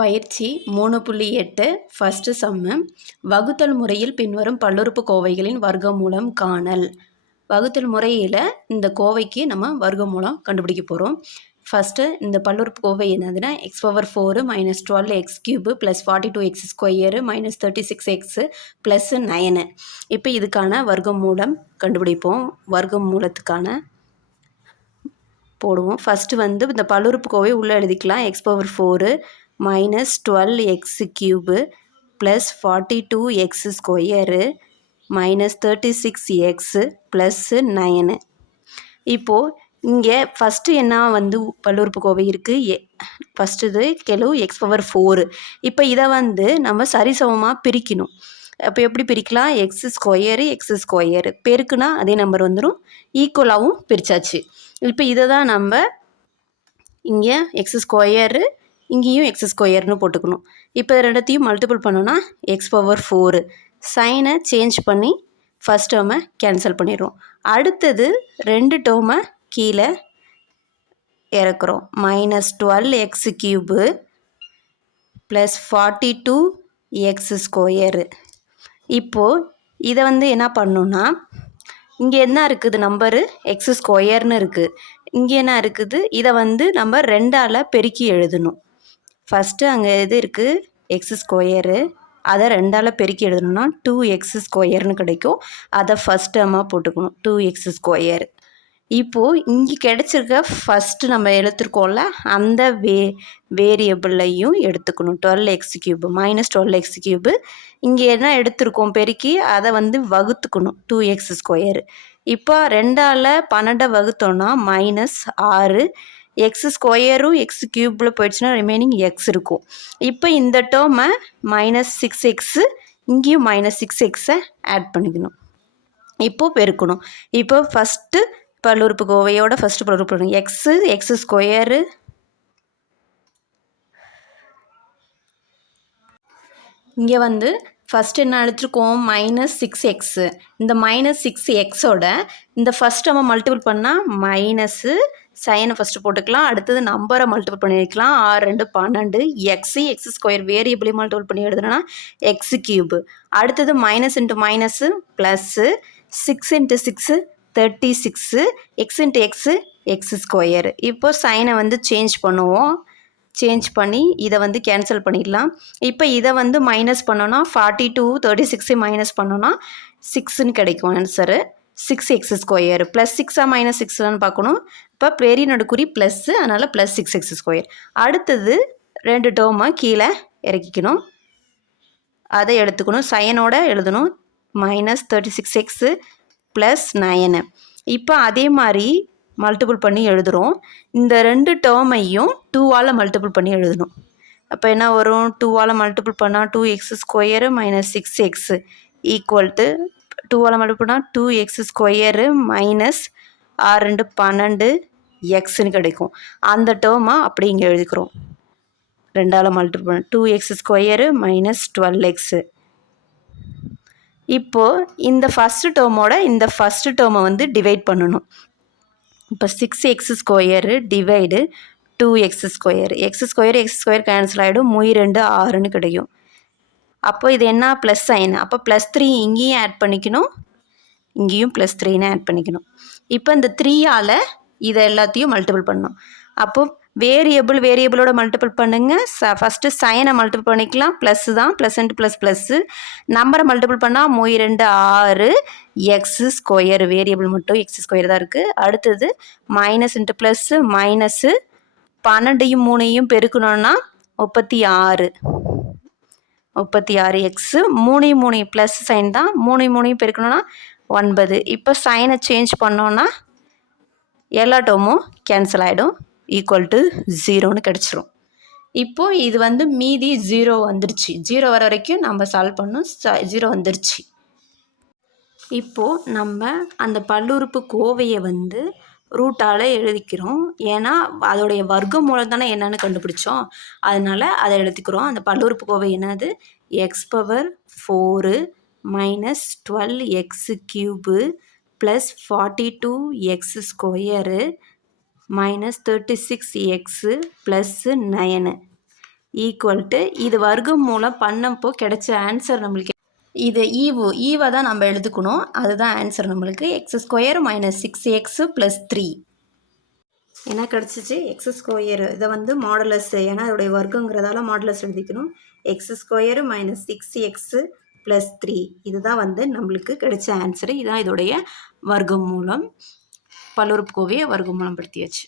பயிற்சி 3.8 ஃபஸ்ட்டு சம்மு. வகுத்தல் முறையில் பின்வரும் பல்லுறுப்புக்கோவைகளின் வர்க்கமூலம் காணல். வகுத்தல் முறையில் இந்த கோவைக்கு நம்ம வர்க்கமூலம் கண்டுபிடிக்க போகிறோம். ஃபஸ்ட்டு இந்த பல்லுறுப்புக்கோவை என்னதுன்னா x⁴ minus 12x³ plus 42x² minus 36x plus 9. இப்போ இதுக்கான வர்க்கமூலம் கண்டுபிடிப்போம். வர்க்கமூலத்துக்கான போடுவோம். ஃபஸ்ட்டு வந்து இந்த பல்லுறுப்புக்கோவை உள்ளே எழுதிக்கலாம். x⁴ minus 12x³ plus 42x² minus 36x plus 9. இப்போது இங்கே ஃபஸ்ட்டு என்ன வந்து பல்லுறுப்புக்கோவை இருக்குது? ஃபஸ்ட்டு இது கெழு x⁴. இப்போ இதை வந்து நம்ம சரிசமமாக பிரிக்கணும். அப்போ எப்படி பிரிக்கலாம்? x² பெருக்குனா அதே நம்பர் வந்துடும். ஈக்குவலாகவும் பிரித்தாச்சு. இப்போ இதை தான் நம்ம இங்கே x², இங்கேயும் x²ன்னு போட்டுக்கணும். இப்போ ரெண்டத்தையும் மல்டிபிள் பண்ணோன்னா x⁴. சைனை சேஞ்ச் பண்ணி ஃபஸ்ட் டேர்மை கேன்சல் பண்ணிடுறோம். அடுத்தது ரெண்டு டேர்மை கீழே இறக்குறோம். Minus 12x³ plus 42x². இப்போது இதை வந்து என்ன பண்ணணுன்னா இங்கே என்ன இருக்குது? நம்பரு x²ன்னு இருக்குது. இங்கே என்ன இருக்குது? இதை வந்து நம்ம 2ஆல் பெருக்கி எழுதணும். ஃபஸ்ட்டு அங்கே எது இருக்குது? x². அதை 2ஆல் பெருக்கி எழுதணும்னா 2x² கிடைக்கும். அதை ஃபஸ்ட் டேர்மாக போட்டுக்கணும். 2x². இப்போது இங்கே கிடச்சிருக்க ஃபஸ்ட்டு நம்ம எடுத்துருக்கோம்ல அந்த வேரியபிளையும் எடுத்துக்கணும். 12x³ minus 12x³. இங்கே என்ன எடுத்திருக்கோம் பெருக்கி? அதை வந்து வகுத்துக்கணும். 2x². இப்போ 2ஆல் 12 வகுத்தோன்னா மைனஸ் 6. x²ம் x³ போயிடுச்சுன்னா ரிமைனிங் x இருக்கும். இப்போ இந்த டேர்மை மைனஸ் 6x, இங்கேயும் மைனஸ் 6xை ஆட் பண்ணிக்கணும். இப்போது பெருக்கணும். இப்போ ஃபஸ்ட்டு பல்லுறுப்புக்கோவையோட ஃபஸ்ட்டு பல்லுறுப்பு x². இங்கே வந்து ஃபஸ்ட்டு என்ன எடுத்துருக்கோம்? Minus 6x. இந்த மைனஸ் 6xோட இந்த ஃபஸ்ட் நம்ம மல்டிபிள் பண்ணால் மைனஸு சைனை ஃபஸ்ட்டு போட்டுக்கலாம். அடுத்தது நம்பரை மல்டிபிள் பண்ணி வைக்கலாம். 6 2 12 x² வேரியபிளை மல்டிபிள் பண்ணி எழுதுனா x³. அடுத்தது minus into minus plus 6 × 6 36 x × x x². இப்போ சைனை வந்து சேஞ்ச் பண்ணுவோம். சேஞ்ச் பண்ணி இதை வந்து கேன்சல் பண்ணிடலாம். இப்போ இதை வந்து மைனஸ் பண்ணோன்னா 42 36 மைனஸ் பண்ணோன்னா 6ன்னு கிடைக்கும் ஆன்சரு. 6x² ப்ளஸ் 6ஆ மைனஸ் 6ஆன்னு பார்க்கணும். இப்போ பெரிய நடுக்குறி ப்ளஸ்ஸு, அதனால் ப்ளஸ் 6x². அடுத்தது ரெண்டு டேர்மை கீழே இறக்கிக்கணும். அதை எடுத்துக்கணும். சைனோட எழுதணும். Minus 36x plus 9. இப்போ அதே மாதிரி மல்டிபிள் பண்ணி எழுதுகிறோம். இந்த ரெண்டு டேர்மையும் 2ஆல் மல்டிபிள் பண்ணி எழுதணும். அப்போ என்ன வரும்? 2ஆல் மல்டிபிள் பண்ணால் 2x² minus 6x equal to 2ஆல் மல்டிபிள் பண்ணால் 2x² மைனஸ் 6 2 12 xன்னு கிடைக்கும். அந்த டேர்மை அப்படி இங்கே எழுதிக்கிறோம். 2ஆல் மல்டிபிள் பண்ண 2x² மைனஸ் 12x. இப்போது இந்த ஃபஸ்ட்டு டேர்மோட இந்த ஃபஸ்ட்டு டேர்மை வந்து டிவைட் பண்ணணும். இப்போ 6x² divide 2x². x² cancel ஆகிடும். 2 6ன்னு கிடைக்கும். அப்போ இது என்ன? Plus sign. அப்போ +3 இங்கேயும் ஆட் பண்ணிக்கணும், இங்கேயும் +3ன்னு ஆட் பண்ணிக்கணும். இப்போ இந்த 3ஆல் இதை எல்லாத்தையும் மல்டிபிள் பண்ணணும். அப்போ வேரியபிளோட மல்டிபிள் பண்ணுங்கள். ஃபஸ்ட்டு சைனை மல்டிபிள் பண்ணிக்கலாம். ப்ளஸ்ஸு தான், ப்ளஸ் இன்ட்டு ப்ளஸ் ப்ளஸ்ஸு. நம்பரை மல்டிபிள் பண்ணால் 2 6 x² வேரியபிள் மட்டும் x² தான் இருக்குது. அடுத்தது மைனஸ் இன்ட்டு ப்ளஸ்ஸு மைனஸு 12யும் 3யும் பெருக்கணுன்னா 36 x. 3யும் 3 ப்ளஸ் சைன் தான், 3யும் 3யும் பெருக்கணுன்னா 9. இப்போ சைனை சேஞ்ச் பண்ணோன்னா எல்லா டேர்மும் கேன்சல் ஆகிடும். ஈக்குவல் டு 0ன்னு கிடச்சிரும். இப்போது இது வந்து மீதி 0 வந்துருச்சு. 0 வர வரைக்கும் நம்ம சால்வ் பண்ணோம். 0 வந்துருச்சு. இப்போது நம்ம அந்த பல்லுறுப்பு கோவையை வந்து ரூட்டால் எழுதிக்கிறோம். ஏன்னா அதோடைய வர்க்கமூலம் தானே என்னன்னு கண்டுபிடிச்சோம். அதனால் அதை எழுதிக்கிறோம். அந்த பல்லுறுப்பு கோவை என்னது? x⁴ minus 12x³ plus 42x² minus 36x plus 9. Equal to இது வர்க்கம் மூலம் பண்ணப்போ கிடைச்ச ஆன்சர் நம்மளுக்கு இது ஈவை தான் நம்ம எழுதுக்கணும். அதுதான் ஆன்சர் நம்மளுக்கு x² மைனஸ் 6x ப்ளஸ் 3 என்ன கிடச்சிச்சு x². இதை வந்து மாடுலஸ், ஏன்னா அதோடைய வர்க்கங்கிறதால மாடுலஸ் எழுதிக்கணும். x² மைனஸ் 6x ப்ளஸ் 3 இதுதான் வந்து நம்மளுக்கு கிடைச்ச ஆன்சரு. இதுதான் இதோடைய வர்க்கம் மூலம், பல்லுறுப்புக்கோவையை வர்க்கம் மூலம் படுத்தியாச்சு.